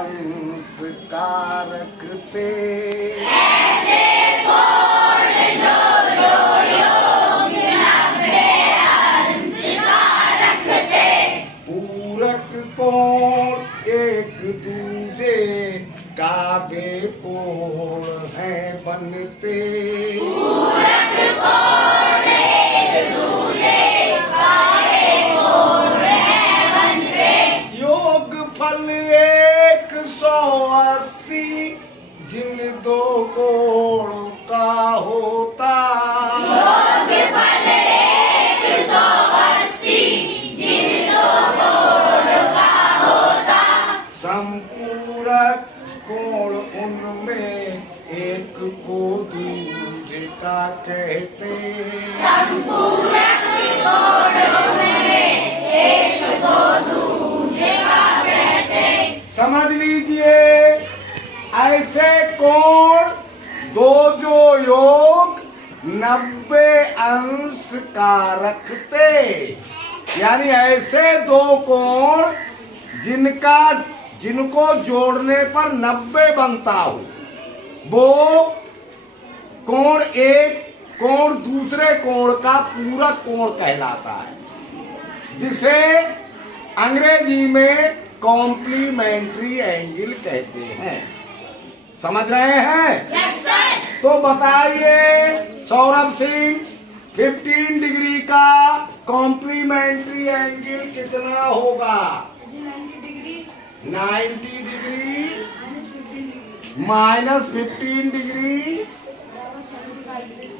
अंश कारक थे। ऐसे कोण जो योग 90 अंश कारक थे। पूरक कोण एक दूजे का बेकोण है बनते। पूरक कोण एक दूजे का बेकोण है बनते। योग फल 180 जिन दो कोणों का होता। योग फल 180 जिन दो कोण का होता। संपूरक कोण उनमें एक को दूजे का कहते। संपूरक कोणों में एक को दूजे का कहते। समझ लीजिए, ऐसे कोण दो जो योग 90 अंश कारक थे। यानी ऐसे दो कोण जिनको जोड़ने पर 90 बनता हो, वो कोण दूसरे कोण का पूरक कोण कहलाता है, जिसे अंग्रेजी में कॉम्प्लीमेंट्री एंगल कहते हैं। समझ रहे हैं? Yes sir. तो बताइए सौरभ सिंह, 15 डिग्री का कॉम्प्लीमेंट्री एंगल कितना होगा? 90 डिग्री माइनस 15 डिग्री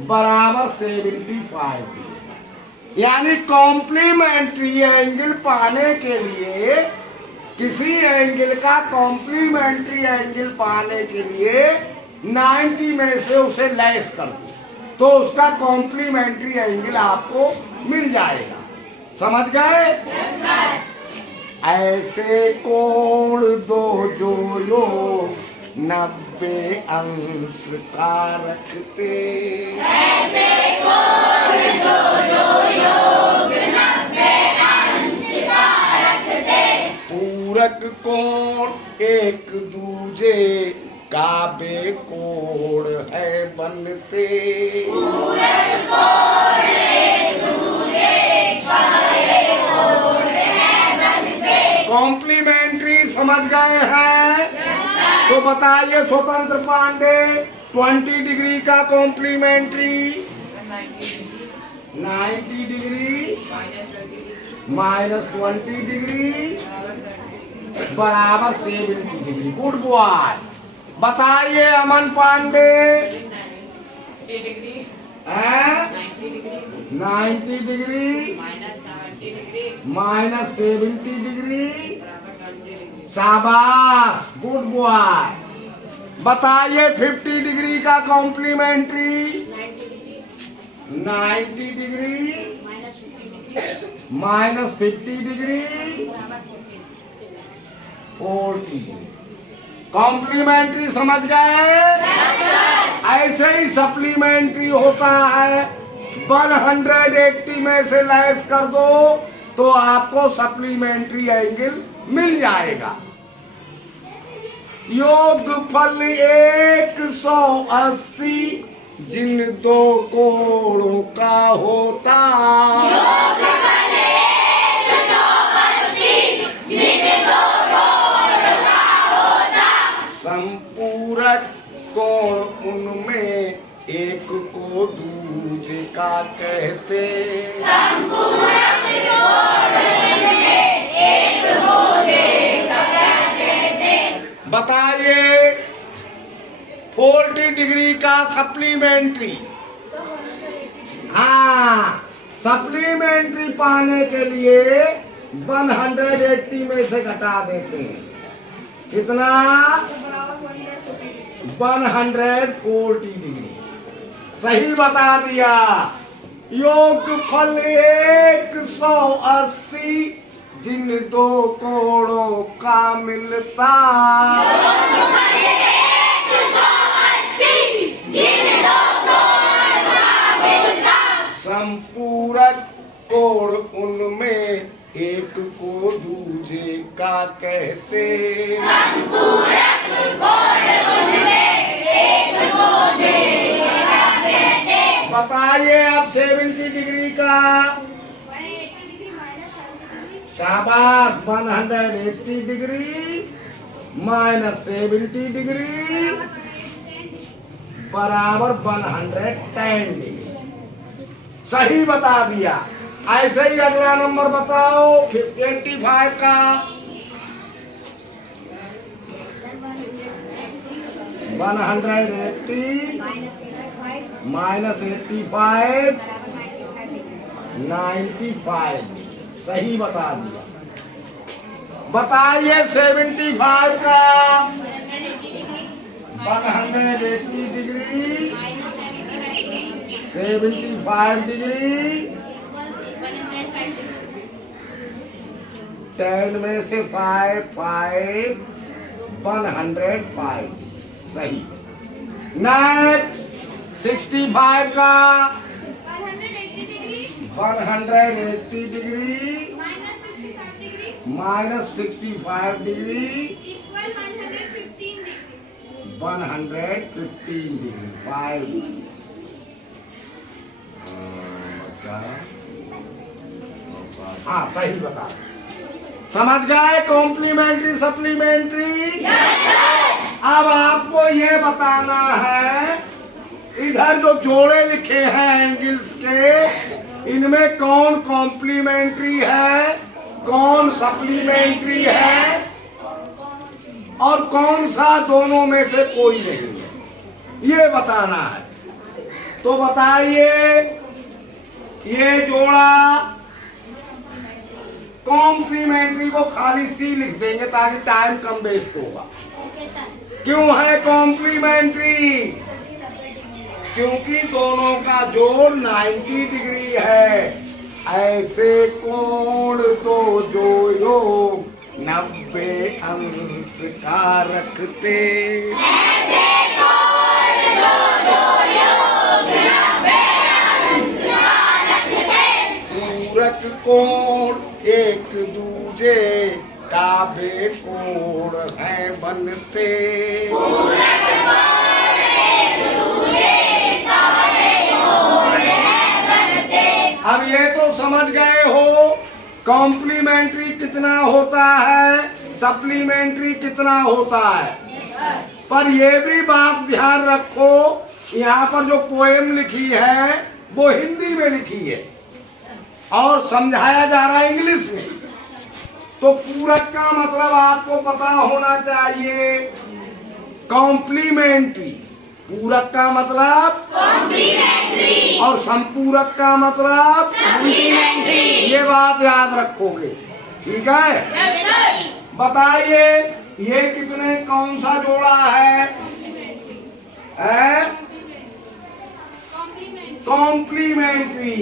बराबर 75 डिग्री। यानी कॉम्प्लीमेंट्री एंगल पाने के लिए, किसी एंगल का कॉम्प्लीमेंट्री एंगल पाने के लिए 90 में से उसे लेस कर दो तो उसका कॉम्प्लीमेंट्री एंगल आपको मिल जाएगा। समझ गए? Yes sir. ऐसे कोण दो जो योग 90 अंश कारक थे। ऐसे कोण दो जो योग 90 अंश कारक थे। पूरक कोण एक दूजे का बेकोण है बनते। पूरक कोण एक दूजे का बेकोण है बनते। कॉम्प्लीमेंट्री समझ गए हैं? Yes sir. तो बताइए स्वतंत्र पांडे, 20 डिग्री का कॉम्प्लीमेंट्री 90 डिग्री माइनस 20 डिग्री बराबर 70 डिग्री। Good boy. बताइए Aman Pandey, 90 degree minus 70 degree शाबाश, गुड बॉय। बताइए 50 डिग्री का complementary 90 degree minus 50 degree 40। Complementary समझ गए? ऐसे ही सप्लीमेंट्री होता है, 180 में से लेस कर दो तो आपको सप्लीमेंट्री एंगल मिल जाएगा। योगफल 180 जिन दो कोणों का होता। योगफल 180 जिन दो कोण का होता। संपूरक कोण उनमें एक को दूजे का कहते। संपूरक कोण उनमें एक दूजे का कहते। बताइए 40 डिग्री का सप्लीमेंट्री। हाँ, सप्लीमेंट्री पाने के लिए 180 में से घटा देते हैं। कितना? 140 डिग्री। सही बता दिया। योगफल 180 जिन दो कोणों का मिलता। योगफल 180 जिन दो कोण का मिलता। संपूरक कोण उनमें एक को दूजे का कहते। संपूरक कोण उनमें एक को दूजे का कहते। बताइए अब 70 डिग्री का। शाबाश। 180 डिग्री माइनस 70 डिग्री बराबर 110 डिग्री। सही बता दिया। ऐसे ही अगला नंबर बताओ 85 का। 180 माइनस 85 95। सही बता दिया। बताइए 75 का। 180 डिग्री 75 डिग्री 10 में से 5 105। सही। नेक्स्ट 65 का। 180 डिग्री माइनस 65 डिग्री 115 डिग्री 5। हाँ सही बता। समझ गए कॉम्प्लीमेंट्री सप्लीमेंट्री। अब आपको ये बताना है इधर जो जोड़े लिखे हैं एंगल्स के, इनमें कौन कॉम्प्लीमेंट्री है, कौन सप्लीमेंट्री है और कौन सा दोनों में से कोई नहीं है, ये बताना है। तो बताइए ये जोड़ा कॉम्प्लीमेंट्री को खाली सी लिख देंगे ताकि टाइम कम वेस्ट होगा। क्यों है कॉम्प्लीमेंट्री? क्योंकि दोनों का जोड़ 90 डिग्री है। ऐसे कोण तो जो योग 90 अंश का रखते। ऐसे कोण जो योग 90 अंश का रखते। पूरक कोण एक दूजे का बेकोण है बनते। पूरक कोण एक दूजे का बेकोण है बनते। अब ये तो समझ गए हो कॉम्प्लीमेंट्री कितना होता है, सप्लीमेंट्री कितना होता है। पर ये भी बात ध्यान रखो, यहाँ पर जो पोएम लिखी है वो हिंदी में लिखी है और समझाया जा रहा है इंग्लिश में। तो पूरक का मतलब आपको पता होना चाहिए कॉम्प्लीमेंट्री। पूरक का मतलब कॉम्प्लीमेंट्री और संपूरक का मतलब सप्लीमेंट्री। ये बात याद रखोगे, ठीक है। बताइए ये कितने कौन सा जोड़ा है? कॉम्प्लीमेंट्री।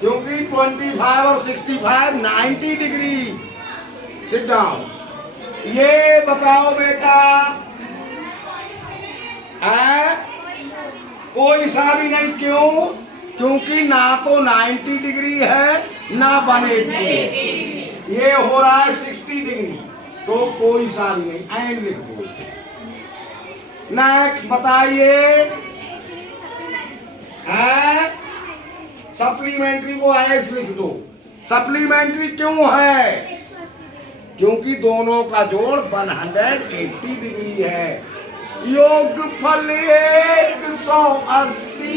क्योंकि 25 और 65 90 डिग्री। Sit down. ये बताओ बेटा कोई सा भी नहीं। क्यों? क्योंकि ना तो 90 डिग्री है ना 180। ये हो रहा है 60 डिग्री, तो कोई सा भी नहीं। एंड लिख दो। नेक्स्ट बताइए सप्लीमेंट्री को एस लिख दो। सप्लीमेंट्री क्यों है? क्योंकि दोनों का जोड़ 180 डिग्री है। योगफल 180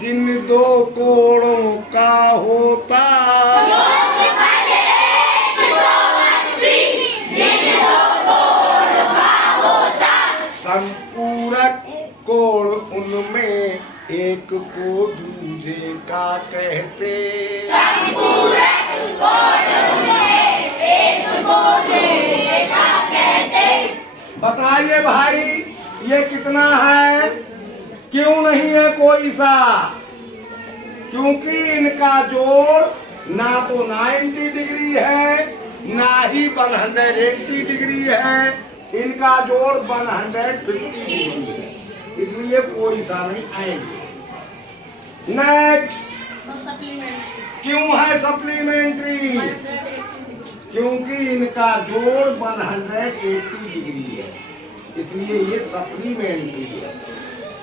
जिन दो कोणों का होता। योगफल 180 जिन दो कोण का होता। संपूरक कोण उनमें एक को दूजे का कहते। संपूरक कोण उनमें एक को दूजे का कहते। बताइए भाई ये कितना है? क्यों नहीं है कोई सा? क्योंकि इनका जोड़ ना तो 90 डिग्री है ना ही 180 डिग्री है। इनका जोड़ 150 डिग्री है, इसलिए कोई सा नहीं आएंगे। नेक्स्ट क्यों है सप्लीमेंट्री? क्योंकि इनका जोड़ 180 डिग्री है, इसलिए ये सप्लीमेंट्री है।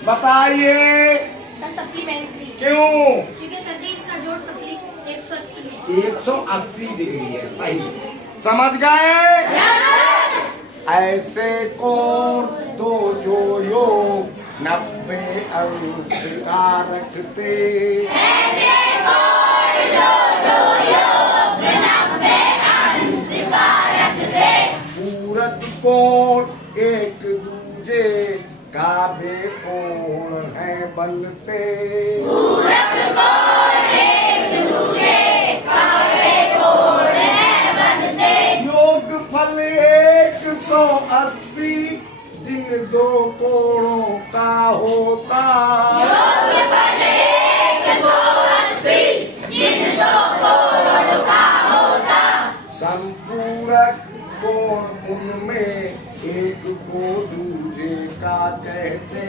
बताइए सर सप्लीमेंट्री क्यों? क्योंकि शरीर का जोड़ 180 है। 180 डिग्री है, सही। समझ गए? ऐसे कोण तो जो योग 90 अंश का रखते, ऐसे कोण जो योग 90 अंश का रखते, पूरक कोण एक दूजे का बेकोण है बनते, पूरक कोण एक दूजे का बेकोण है बनते, योग फल 180 जिन दो कोणों का होता, योग फल 180 जिन दो कोणों का होता, संपूरक कोण उनमें एक को दूजे का कहते,